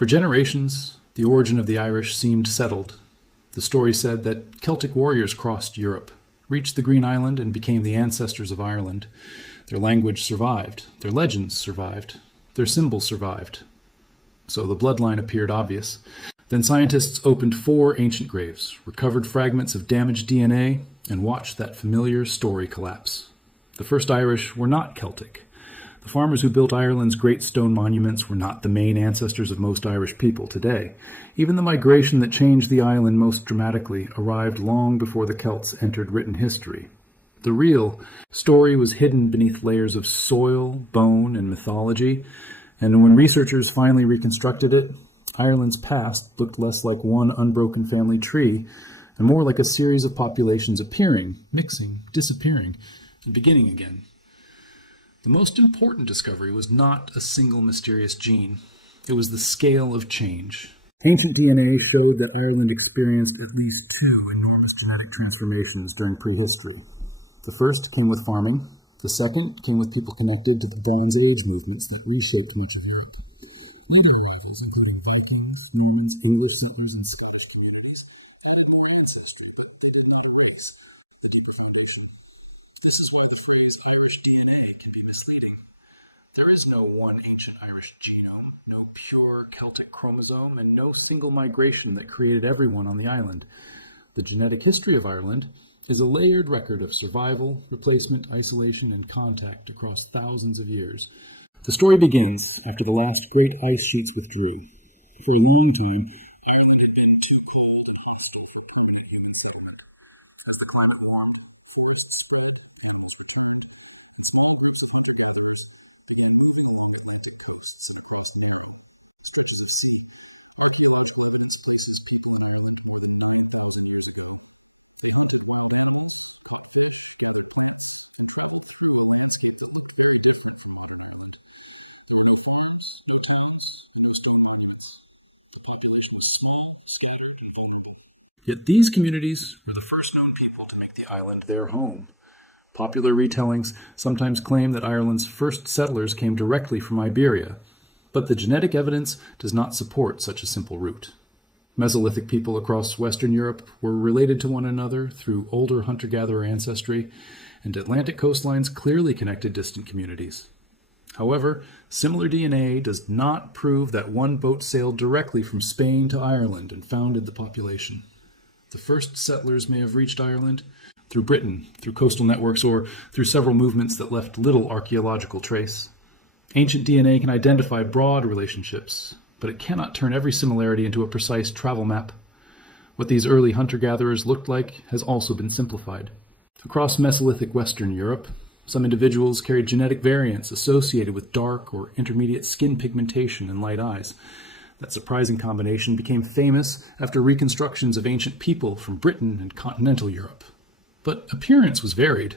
For generations, the origin of the Irish seemed settled. The story said that Celtic warriors crossed Europe, reached the Green Island, and became the ancestors of Ireland. Their language survived, their legends survived, their symbols survived. So the bloodline appeared obvious. Then scientists opened 4 ancient graves, recovered fragments of damaged DNA, and watched that familiar story collapse. The first Irish were not Celtic. The farmers who built Ireland's great stone monuments were not the main ancestors of most Irish people today. Even the migration that changed the island most dramatically arrived long before the Celts entered written history. The real story was hidden beneath layers of soil, bone, and mythology, and when researchers finally reconstructed it, Ireland's past looked less like one unbroken family tree and more like a series of populations appearing, mixing, disappearing, and beginning again. The most important discovery was not a single mysterious gene. It was the scale of change. Ancient DNA showed that Ireland experienced at least 2 enormous genetic transformations during prehistory. The first came with farming. The second came with people connected to the Bronze Age movements that reshaped much of Europe. Later arrivals included Vikings, Normans, English settlers, and Scottish communities. This is why the phrase Irish DNA can be misleading. There is no one ancient Irish genome, no pure Celtic chromosome, and no single migration that created everyone on the island. The genetic history of Ireland is a layered record of survival, replacement, isolation, and contact across thousands of years. The story begins after the last great ice sheets withdrew. For a long time, Ireland had been too cold to host a dominating human settlement. As the climate warmed, yet these communities were the first known people to make the island their home. Popular retellings sometimes claim that Ireland's first settlers came directly from Iberia, but the genetic evidence does not support such a simple route. Mesolithic people across Western Europe were related to one another through older hunter-gatherer ancestry, and Atlantic coastlines clearly connected distant communities. However, similar DNA does not prove that one boat sailed directly from Spain to Ireland and founded the population. The first settlers may have reached Ireland through Britain, through coastal networks, or through several movements that left little archaeological trace. Ancient DNA can identify broad relationships, but it cannot turn every similarity into a precise travel map. What these early hunter-gatherers looked like has also been simplified. Across Mesolithic Western Europe, some individuals carried genetic variants associated with dark or intermediate skin pigmentation and light eyes. That surprising combination became famous after reconstructions of ancient people from Britain and continental Europe. But appearance was varied.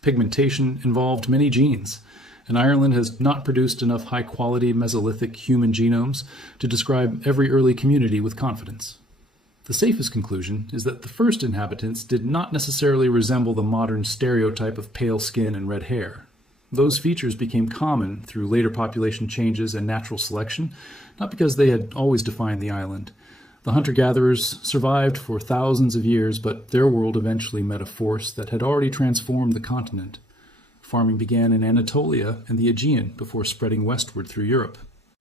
Pigmentation involved many genes, and Ireland has not produced enough high-quality Mesolithic human genomes to describe every early community with confidence. The safest conclusion is that the first inhabitants did not necessarily resemble the modern stereotype of pale skin and red hair. Those features became common through later population changes and natural selection, not because they had always defined the island. The hunter-gatherers survived for thousands of years, but their world eventually met a force that had already transformed the continent. Farming began in Anatolia and the Aegean before spreading westward through Europe.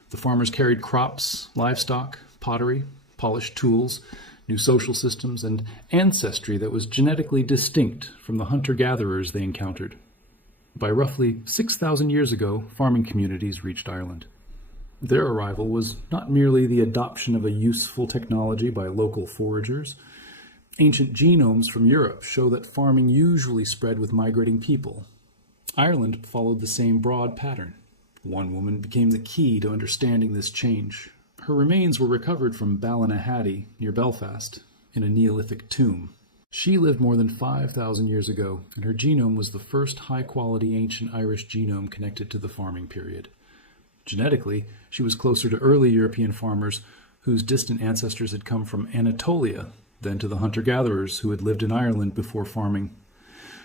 The farmers carried crops, livestock, pottery, polished tools, new social systems, and ancestry that was genetically distinct from the hunter-gatherers they encountered. By roughly 6,000 years ago, farming communities reached Ireland. Their arrival was not merely the adoption of a useful technology by local foragers. Ancient genomes from Europe show that farming usually spread with migrating people. Ireland followed the same broad pattern. One woman became the key to understanding this change. Her remains were recovered from Ballynahatty, near Belfast, in a Neolithic tomb. She lived more than 5,000 years ago, and her genome was the first high-quality ancient Irish genome connected to the farming period. Genetically, she was closer to early European farmers whose distant ancestors had come from Anatolia than to the hunter-gatherers who had lived in Ireland before farming.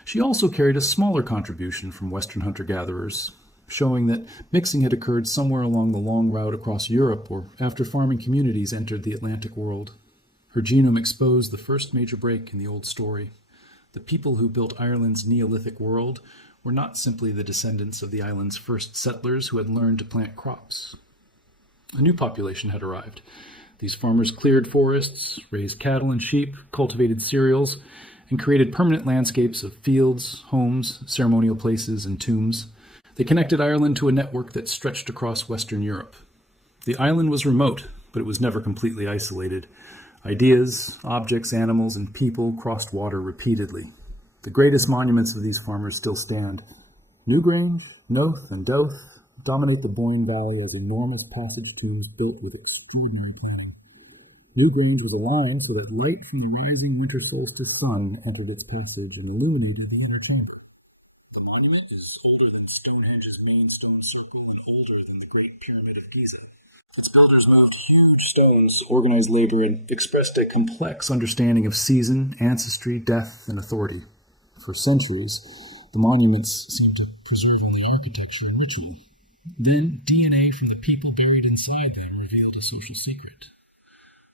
She also carried a smaller contribution from Western hunter-gatherers, showing that mixing had occurred somewhere along the long route across Europe or after farming communities entered the Atlantic world. Her genome exposed the first major break in the old story. The people who built Ireland's Neolithic world were not simply the descendants of the island's first settlers who had learned to plant crops. A new population had arrived. These farmers cleared forests, raised cattle and sheep, cultivated cereals, and created permanent landscapes of fields, homes, ceremonial places, and tombs. They connected Ireland to a network that stretched across Western Europe. The island was remote, but it was never completely isolated. Ideas, objects, animals, and people crossed water repeatedly. The greatest monuments of these farmers still stand. Newgrange, Noath, and Douth dominate the Boyne Valley as enormous passage tombs built with extraordinary planning. Newgrange was aligned so that light from the rising winter solstice sun entered its passage and illuminated the inner chamber. The monument is older than Stonehenge's main stone circle and older than the Great Pyramid of Giza. Its builders moved huge stones, organized labor, and expressed a complex understanding of season, ancestry, death, and authority. For centuries, the monuments seemed to preserve only architecture and ritual. Then, DNA from the people buried inside them revealed a social secret.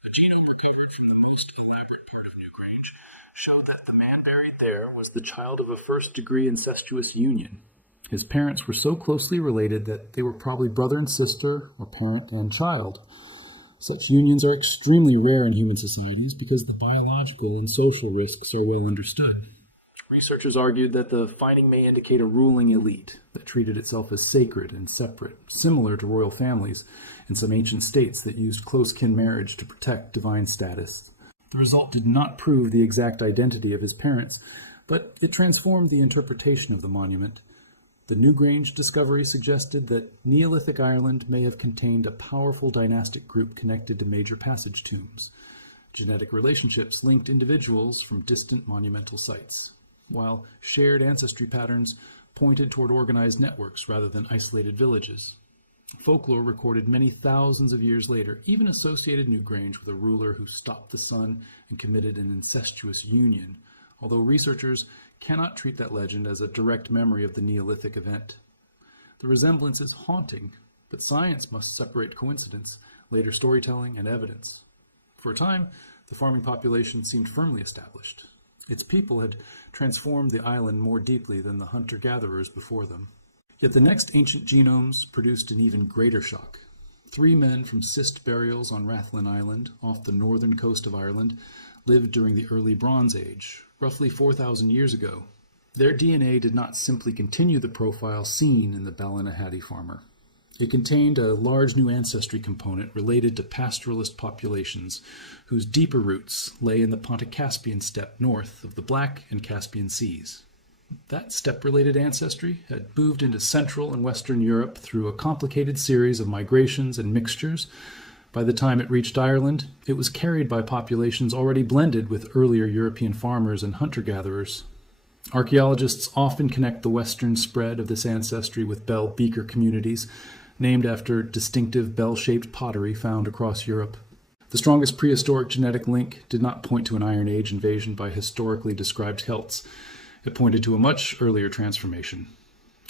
A genome recovered from the most elaborate part of Newgrange showed that the man buried there was the child of a first-degree incestuous union. His parents were so closely related that they were probably brother and sister, or parent and child. Such unions are extremely rare in human societies because the biological and social risks are well understood. Researchers argued that the finding may indicate a ruling elite that treated itself as sacred and separate, similar to royal families in some ancient states that used close-kin marriage to protect divine status. The result did not prove the exact identity of his parents, but it transformed the interpretation of the monument. The Newgrange discovery suggested that Neolithic Ireland may have contained a powerful dynastic group connected to major passage tombs. Genetic relationships linked individuals from distant monumental sites, while shared ancestry patterns pointed toward organized networks rather than isolated villages. Folklore recorded many thousands of years later even associated Newgrange with a ruler who stopped the sun and committed an incestuous union, although researchers cannot treat that legend as a direct memory of the Neolithic event. The resemblance is haunting, but science must separate coincidence, later storytelling, and evidence. For a time, the farming population seemed firmly established. Its people had transformed the island more deeply than the hunter-gatherers before them. Yet the next ancient genomes produced an even greater shock. 3 men from cyst burials on Rathlin Island, off the northern coast of Ireland, lived during the early Bronze Age, roughly 4,000 years ago. Their DNA did not simply continue the profile seen in the Ballynahatty farmer. It contained a large new ancestry component related to pastoralist populations, whose deeper roots lay in the Pontic-Caspian steppe north of the Black and Caspian Seas. That steppe-related ancestry had moved into Central and Western Europe through a complicated series of migrations and mixtures. By the time it reached Ireland, it was carried by populations already blended with earlier European farmers and hunter-gatherers. Archaeologists often connect the western spread of this ancestry with bell beaker communities, named after distinctive bell-shaped pottery found across Europe. The strongest prehistoric genetic link did not point to an Iron Age invasion by historically described Celts. It pointed to a much earlier transformation.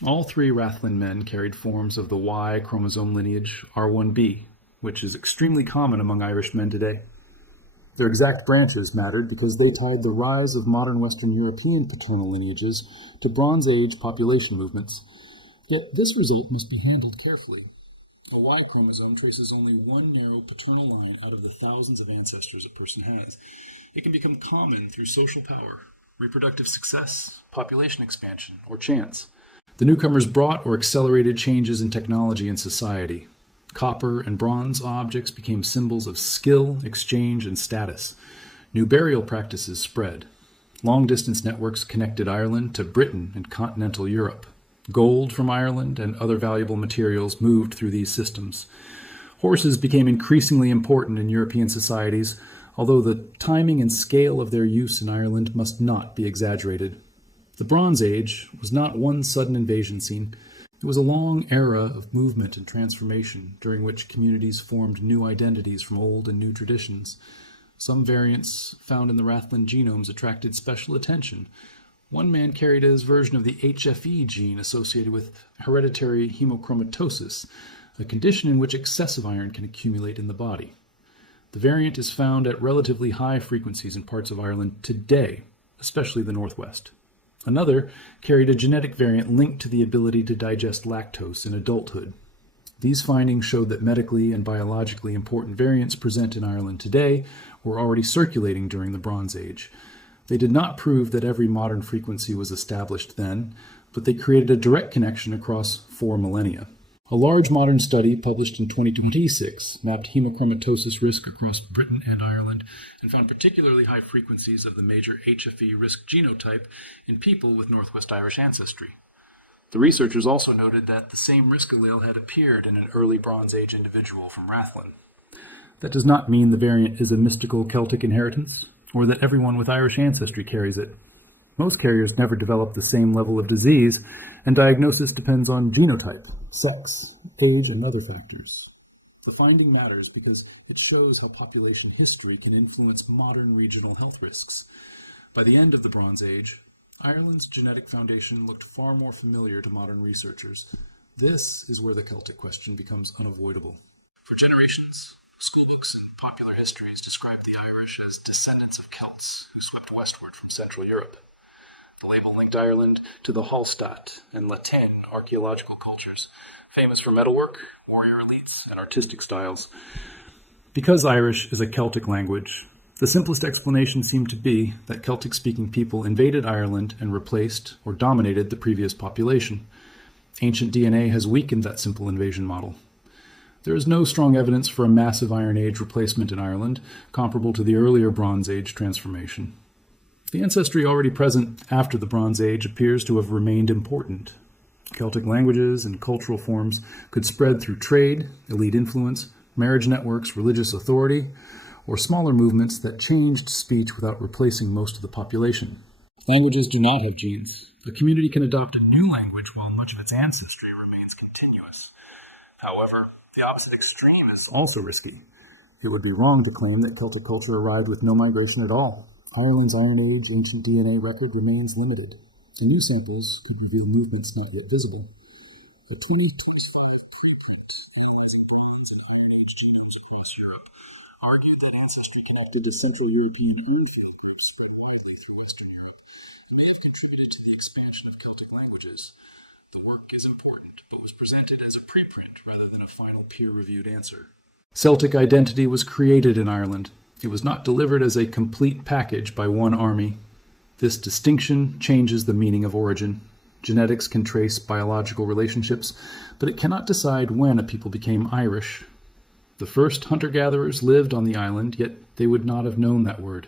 All 3 Rathlin men carried forms of the Y chromosome lineage R1b, which is extremely common among Irish men today. Their exact branches mattered because they tied the rise of modern Western European paternal lineages to Bronze Age population movements. Yet this result must be handled carefully. A Y chromosome traces only one narrow paternal line out of the thousands of ancestors a person has. It can become common through social power, reproductive success, population expansion, or chance. The newcomers brought or accelerated changes in technology and society. Copper and bronze objects became symbols of skill, exchange, and status. New burial practices spread. Long-distance networks connected Ireland to Britain and continental Europe. Gold from Ireland and other valuable materials moved through these systems. Horses became increasingly important in European societies, although the timing and scale of their use in Ireland must not be exaggerated. The Bronze Age was not one sudden invasion scene. It was a long era of movement and transformation, during which communities formed new identities from old and new traditions. Some variants found in the Rathlin genomes attracted special attention, One man carried his version of the HFE gene associated with hereditary hemochromatosis, a condition in which excessive iron can accumulate in the body. The variant is found at relatively high frequencies in parts of Ireland today, especially the northwest. Another carried a genetic variant linked to the ability to digest lactose in adulthood. These findings showed that medically and biologically important variants present in Ireland today were already circulating during the Bronze Age. They did not prove that every modern frequency was established then, but they created a direct connection across 4 millennia. A large modern study published in 2026 mapped hemochromatosis risk across Britain and Ireland and found particularly high frequencies of the major HFE risk genotype in people with Northwest Irish ancestry. The researchers also noted that the same risk allele had appeared in an early Bronze Age individual from Rathlin. That does not mean the variant is a mystical Celtic inheritance, or that everyone with Irish ancestry carries it. Most carriers never develop the same level of disease, and diagnosis depends on genotype, sex, age, and other factors. The finding matters because it shows how population history can influence modern regional health risks. By the end of the Bronze Age, Ireland's genetic foundation looked far more familiar to modern researchers. This is where the Celtic question becomes unavoidable. For generations, schoolbooks and popular histories described the Irish as descendants of Celts who swept westward from Central Europe. The label linked Ireland to the Hallstatt and Latin archaeological cultures, famous for metalwork, warrior elites, and artistic styles. Because Irish is a Celtic language, the simplest explanation seemed to be that Celtic-speaking people invaded Ireland and replaced or dominated the previous population. Ancient DNA has weakened that simple invasion model. There is no strong evidence for a massive Iron Age replacement in Ireland, comparable to the earlier Bronze Age transformation. The ancestry already present after the Bronze Age appears to have remained important. Celtic languages and cultural forms could spread through trade, elite influence, marriage networks, religious authority, or smaller movements that changed speech without replacing most of the population. Languages do not have genes. A community can adopt a new language while much of its ancestry remains continuous. However, the opposite extreme is also risky. It would be wrong to claim that Celtic culture arrived with no migration at all. Ireland's Iron Age ancient DNA record remains limited, and new samples could reveal movements not yet visible. A 2025 argued that ancestry connected to Central European Earthquake groups spread widely through Western Europe and may have contributed to the expansion of Celtic languages. The work is important, but was presented as a preprint rather than a final peer-reviewed answer. Celtic identity was created in Ireland. It was not delivered as a complete package by one army. This distinction changes the meaning of origin. Genetics can trace biological relationships, but it cannot decide when a people became Irish. The first hunter-gatherers lived on the island, yet they would not have known that word.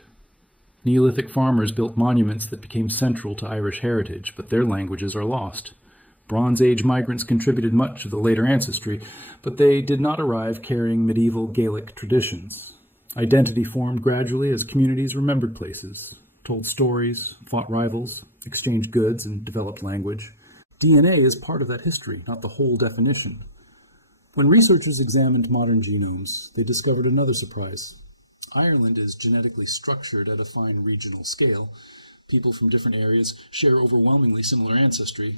Neolithic farmers built monuments that became central to Irish heritage, but their languages are lost. Bronze Age migrants contributed much of the later ancestry, but they did not arrive carrying medieval Gaelic traditions. Identity formed gradually as communities remembered places, told stories, fought rivals, exchanged goods, and developed language. DNA is part of that history, not the whole definition. When researchers examined modern genomes, they discovered another surprise. Ireland is genetically structured at a fine regional scale. People from different areas share overwhelmingly similar ancestry,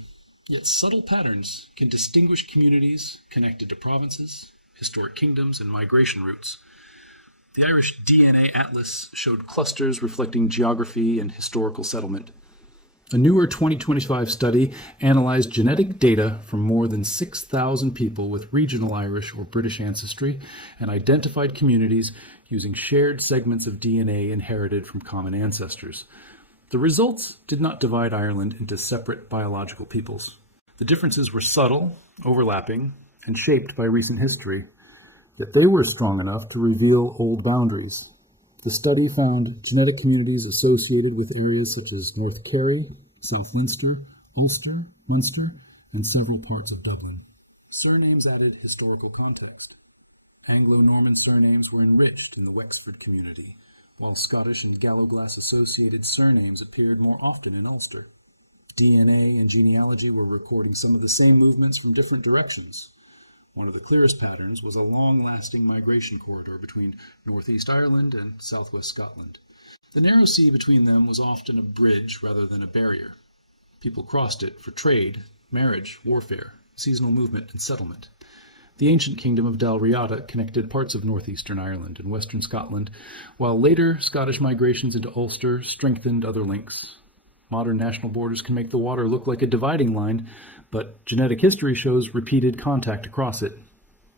yet subtle patterns can distinguish communities connected to provinces, historic kingdoms, and migration routes. The Irish DNA Atlas showed clusters reflecting geography and historical settlement. A newer 2025 study analyzed genetic data from more than 6,000 people with regional Irish or British ancestry and identified communities using shared segments of DNA inherited from common ancestors. The results did not divide Ireland into separate biological peoples. The differences were subtle, overlapping, and shaped by recent history. Yet they were strong enough to reveal old boundaries. The study found genetic communities associated with areas such as North Kerry, South Leinster, Ulster, Munster, and several parts of Dublin. Surnames added historical context. Anglo-Norman surnames were enriched in the Wexford community, while Scottish and Galloglass-associated surnames appeared more often in Ulster. DNA and genealogy were recording some of the same movements from different directions. One of the clearest patterns was a long-lasting migration corridor between northeast Ireland and southwest Scotland. The narrow sea between them was often a bridge rather than a barrier. People crossed it for trade, marriage, warfare, seasonal movement, and settlement. The ancient kingdom of Dalriada connected parts of northeastern Ireland and western Scotland, while later Scottish migrations into Ulster strengthened other links. Modern national borders can make the water look like a dividing line, but genetic history shows repeated contact across it.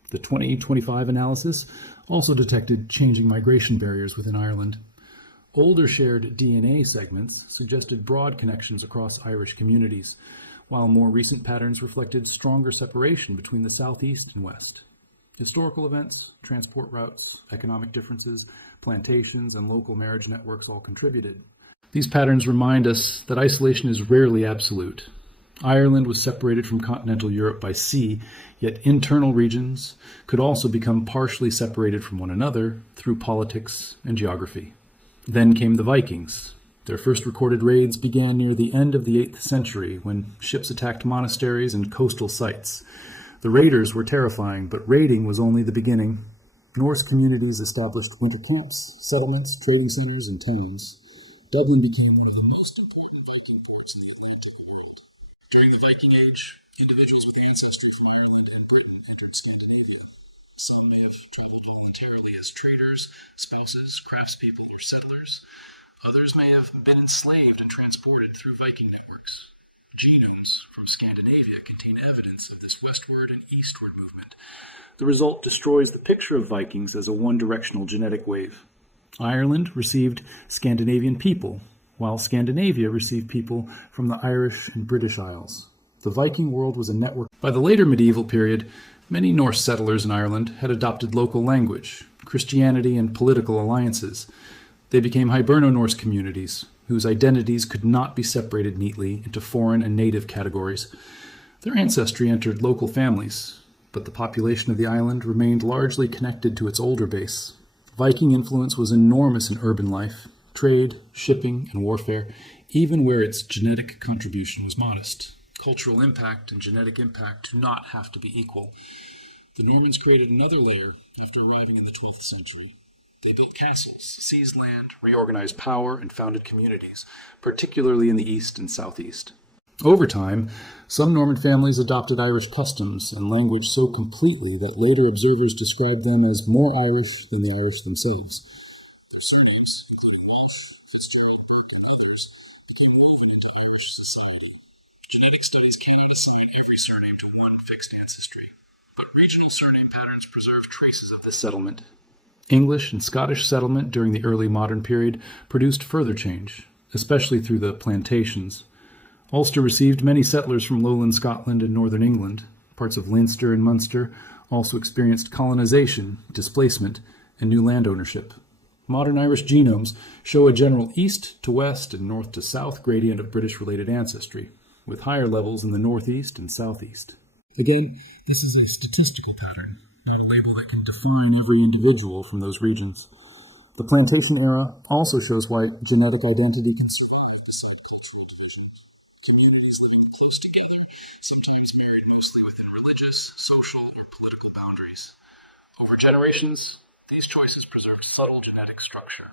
The 2025 analysis also detected changing migration barriers within Ireland. Older shared DNA segments suggested broad connections across Irish communities, while more recent patterns reflected stronger separation between the southeast and west. Historical events, transport routes, economic differences, plantations, and local marriage networks all contributed. These patterns remind us that isolation is rarely absolute. Ireland was separated from continental Europe by sea, yet internal regions could also become partially separated from one another through politics and geography. Then came the Vikings. Their first recorded raids began near the end of the 8th century when ships attacked monasteries and coastal sites. The raiders were terrifying, but raiding was only the beginning. Norse communities established winter camps, settlements, trading centers, and towns. Dublin became one of the most important Viking ports in the Atlantic world. During the Viking Age, individuals with ancestry from Ireland and Britain entered Scandinavia. Some may have traveled voluntarily as traders, spouses, craftspeople, or settlers. Others may have been enslaved and transported through Viking networks. Genomes from Scandinavia contain evidence of this westward and eastward movement. The result destroys the picture of Vikings as a one-directional genetic wave. Ireland received Scandinavian people, while Scandinavia received people from the Irish and British Isles. The Viking world was a network. By the later medieval period, many Norse settlers in Ireland had adopted local language, Christianity, and political alliances. They became Hiberno-Norse communities, whose identities could not be separated neatly into foreign and native categories. Their ancestry entered local families, but the population of the island remained largely connected to its older base. Viking influence was enormous in urban life, trade, shipping, and warfare, even where its genetic contribution was modest. Cultural impact and genetic impact do not have to be equal. The Normans created another layer after arriving in the 12th century. They built castles, seized land, reorganized power, and founded communities, particularly in the east and southeast. Over time, some Norman families adopted Irish customs and language so completely that later observers described them as more Irish than the Irish themselves. Genetic studies cannot assign every surname to one fixed ancestry, but regional surname patterns preserve traces of this settlement. English and Scottish settlement during the early modern period produced further change, especially through the Plantations. Ulster received many settlers from lowland Scotland and northern England. Parts of Leinster and Munster also experienced colonization, displacement, and new land ownership. Modern Irish genomes show a general east to west and north to south gradient of British-related ancestry, with higher levels in the northeast and southeast. Again, this is a statistical pattern, not a label that can define every individual from those regions. The plantation era also shows why genetic identity can survive despite cultural division. Communities that are close together sometimes married mostly within religious, social, or political boundaries. Over generations, these choices preserved subtle genetic structure.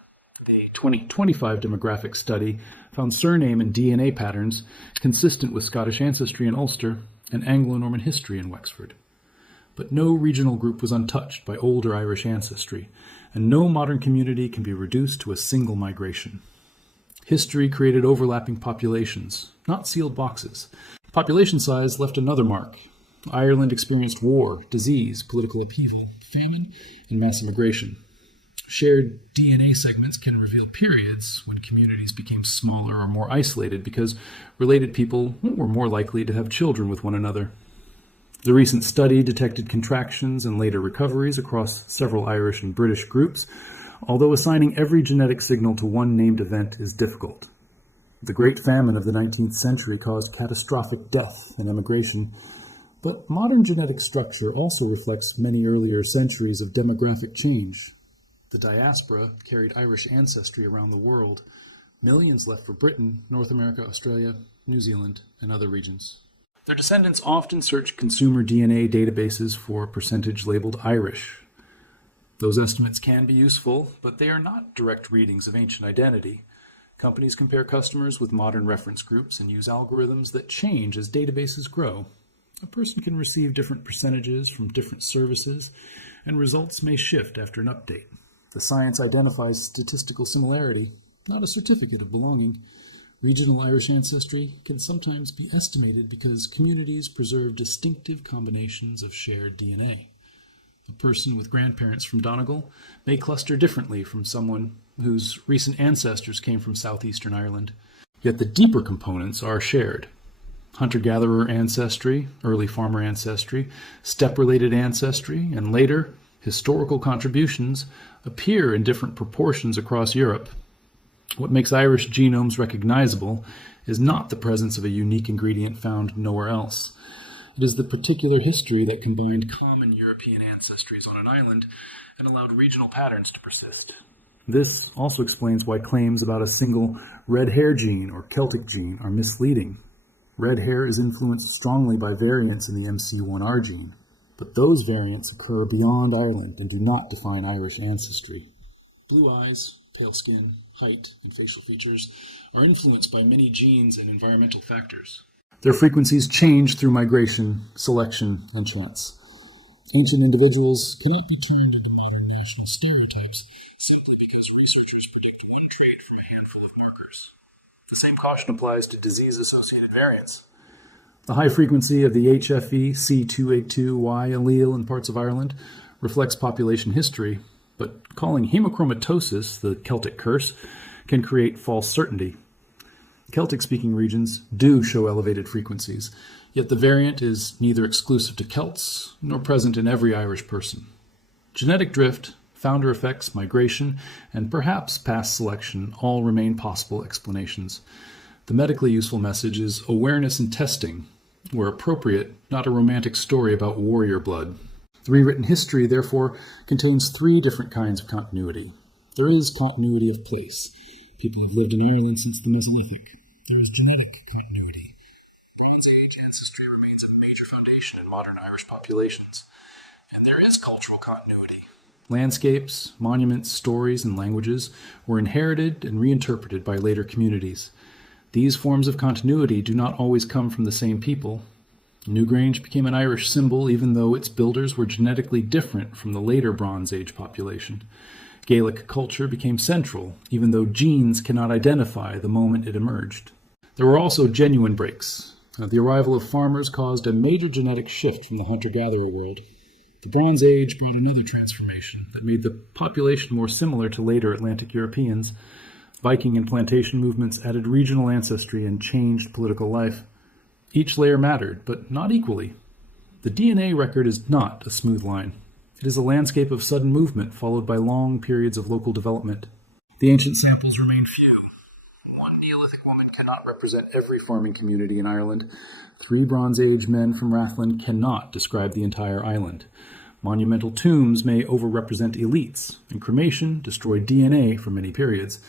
The 2025 demographic study found surname and DNA patterns consistent with Scottish ancestry in Ulster and Anglo-Norman history in Wexford. But no regional group was untouched by older Irish ancestry, and no modern community can be reduced to a single migration. History created overlapping populations, not sealed boxes. Population size left another mark. Ireland experienced war, disease, political upheaval, famine, and mass immigration. Shared DNA segments can reveal periods when communities became smaller or more isolated because related people were more likely to have children with one another. The recent study detected contractions and later recoveries across several Irish and British groups, although assigning every genetic signal to one named event is difficult. The Great Famine of the 19th century caused catastrophic death and emigration, but modern genetic structure also reflects many earlier centuries of demographic change. The diaspora carried Irish ancestry around the world. Millions left for Britain, North America, Australia, New Zealand, and other regions. Their descendants often search consumer DNA databases for percentage labeled Irish. Those estimates can be useful, but they are not direct readings of ancient identity. Companies compare customers with modern reference groups and use algorithms that change as databases grow. A person can receive different percentages from different services, and results may shift after an update. The science identifies statistical similarity, not a certificate of belonging. Regional Irish ancestry can sometimes be estimated because communities preserve distinctive combinations of shared DNA. A person with grandparents from Donegal may cluster differently from someone whose recent ancestors came from southeastern Ireland. Yet the deeper components are shared. Hunter-gatherer ancestry, early farmer ancestry, steppe-related ancestry, and later, historical contributions appear in different proportions across Europe. What makes Irish genomes recognizable is not the presence of a unique ingredient found nowhere else. It is the particular history that combined common European ancestries on an island and allowed regional patterns to persist. This also explains why claims about a single red hair gene or Celtic gene are misleading. Red hair is influenced strongly by variants in the MC1R gene, but those variants occur beyond Ireland and do not define Irish ancestry. Blue eyes, pale skin, height, and facial features are influenced by many genes and environmental factors. Their frequencies change through migration, selection, and chance. Ancient individuals cannot be turned into modern national stereotypes simply because researchers predict one trait from a handful of markers. The same caution applies to disease-associated variants. The high frequency of the HFE C282Y allele in parts of Ireland reflects population history, but calling hemochromatosis the Celtic curse can create false certainty. Celtic-speaking regions do show elevated frequencies, yet the variant is neither exclusive to Celts nor present in every Irish person. Genetic drift, founder effects, migration, and perhaps past selection all remain possible explanations. The medically useful message is awareness and testing, where appropriate, not a romantic story about warrior blood. The rewritten history, therefore, contains three different kinds of continuity. There is continuity of place. People have lived in Ireland since the Mesolithic. There is genetic continuity. Bronze Age ancestry remains a major foundation in modern Irish populations. And there is cultural continuity. Landscapes, monuments, stories, and languages were inherited and reinterpreted by later communities. These forms of continuity do not always come from the same people. Newgrange became an Irish symbol even though its builders were genetically different from the later Bronze Age population. Gaelic culture became central, even though genes cannot identify the moment it emerged. There were also genuine breaks. The arrival of farmers caused a major genetic shift from the hunter-gatherer world. The Bronze Age brought another transformation that made the population more similar to later Atlantic Europeans. Viking and plantation movements added regional ancestry and changed political life. Each layer mattered, but not equally. The DNA record is not a smooth line. It is a landscape of sudden movement followed by long periods of local development. The ancient samples remain few. One Neolithic woman cannot represent every farming community in Ireland. 3 Bronze Age men from Rathlin cannot describe the entire island. Monumental tombs may overrepresent elites, and cremation destroyed DNA for many periods.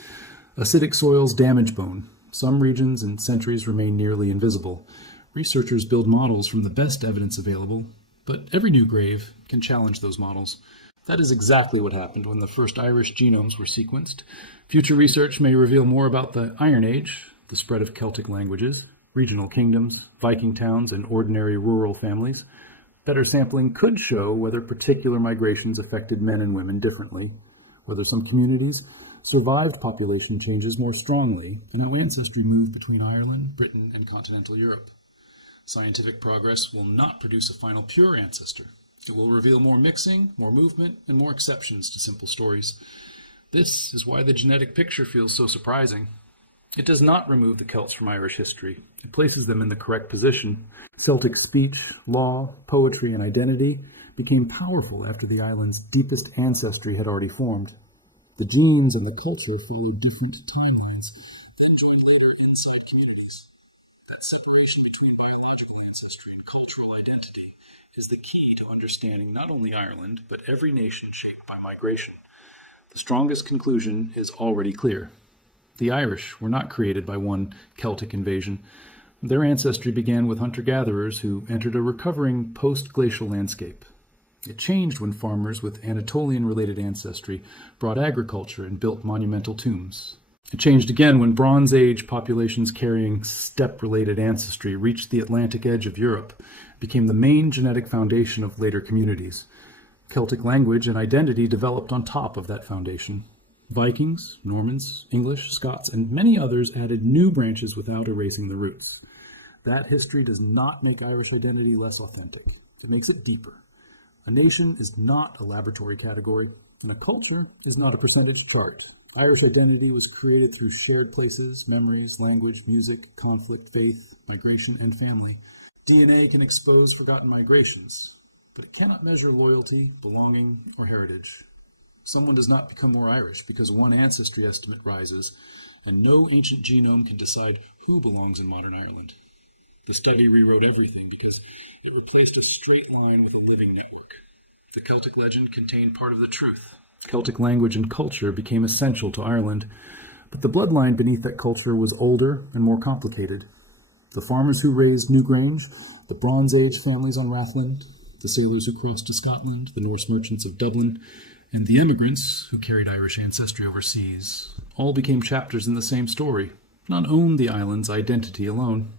Acidic soils damage bone. Some regions and centuries remain nearly invisible. Researchers build models from the best evidence available, but every new grave can challenge those models. That is exactly what happened when the first Irish genomes were sequenced. Future research may reveal more about the Iron Age, the spread of Celtic languages, regional kingdoms, Viking towns, and ordinary rural families. Better sampling could show whether particular migrations affected men and women differently, whether some communities survived population changes more strongly, and how ancestry moved between Ireland, Britain, and continental Europe. Scientific progress will not produce a final pure ancestor. It will reveal more mixing, more movement, and more exceptions to simple stories. This is why the genetic picture feels so surprising. It does not remove the Celts from Irish history. It places them in the correct position. Celtic speech, law, poetry, and identity became powerful after the island's deepest ancestry had already formed. The genes and the culture followed different timelines, then joined later inside communities. That separation between biological ancestry and cultural identity is the key to understanding not only Ireland, but every nation shaped by migration. The strongest conclusion is already clear. The Irish were not created by one Celtic invasion. Their ancestry began with hunter-gatherers who entered a recovering post-glacial landscape. It changed when farmers with Anatolian-related ancestry brought agriculture and built monumental tombs. It changed again when Bronze Age populations carrying steppe-related ancestry reached the Atlantic edge of Europe, became the main genetic foundation of later communities. Celtic language and identity developed on top of that foundation. Vikings, Normans, English, Scots, and many others added new branches without erasing the roots. That history does not make Irish identity less authentic. It makes it deeper. A nation is not a laboratory category, and a culture is not a percentage chart. Irish identity was created through shared places, memories, language, music, conflict, faith, migration, and family. DNA can expose forgotten migrations, but it cannot measure loyalty, belonging, or heritage. Someone does not become more Irish because one ancestry estimate rises, and no ancient genome can decide who belongs in modern Ireland. The study rewrote everything because it replaced a straight line with a living network. The Celtic legend contained part of the truth. Celtic language and culture became essential to Ireland, but the bloodline beneath that culture was older and more complicated. The farmers who raised Newgrange, the Bronze Age families on Rathlin, the sailors who crossed to Scotland, the Norse merchants of Dublin, and the immigrants who carried Irish ancestry overseas, all became chapters in the same story, none owned the island's identity alone.